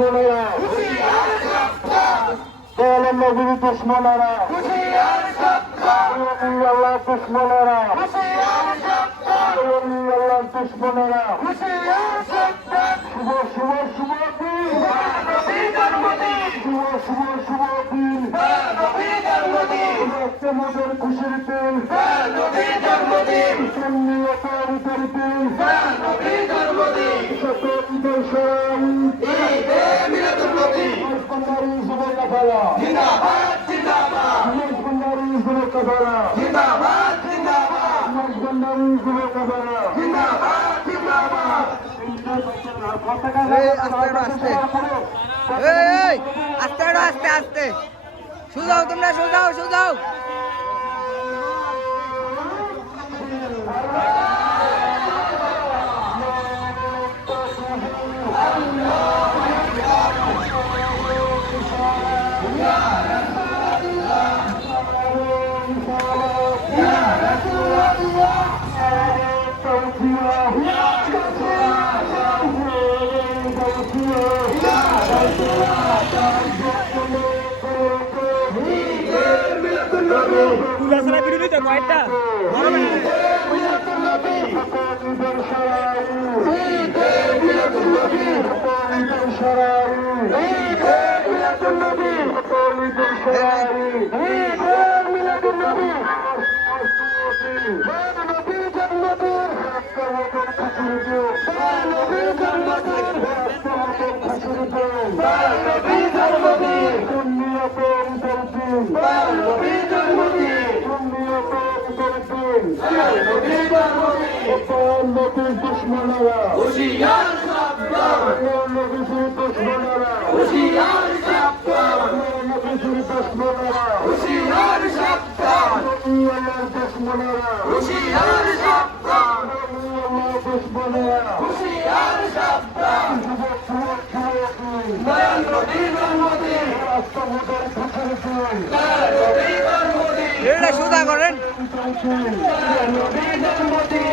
দুশ্মনেরা দয়াল নবীর দুশ্মনেরা আল্লাহ দুশ্মনেরা আল্লাহ দুশ্মনেরা শুভ শুভ শুভ দিন শুভ শুভ শুভ দিন মদের খুশির দিন সন্নিয়তের দিন সকল দেশের কন্যারী যুবক কাফেলা কন্যারী যুবক কাফেলা কন্যারী যুবক কাফেলা আস্তে আস্তে আস্তে সুজাও তোমরা সুজাও সুজাও কয়েকটা দুশ্মনেরা হুশিয়ার সাবধান দুশ্মনেরা হুশিয়ার সাবধান দুশ্মনেরা হুশিয়ার সাবধান দুশ্মনেরা হুশিয়ার সাবধান দুশ্মনেরা হুশিয়ার সাবধান দয়াল নবীর জন্মদিন রাষ্ট্রপতির খুশির দিন দয়াল নবীর জন্মদিন এটা সুদা করেন নবীর জন্মদিন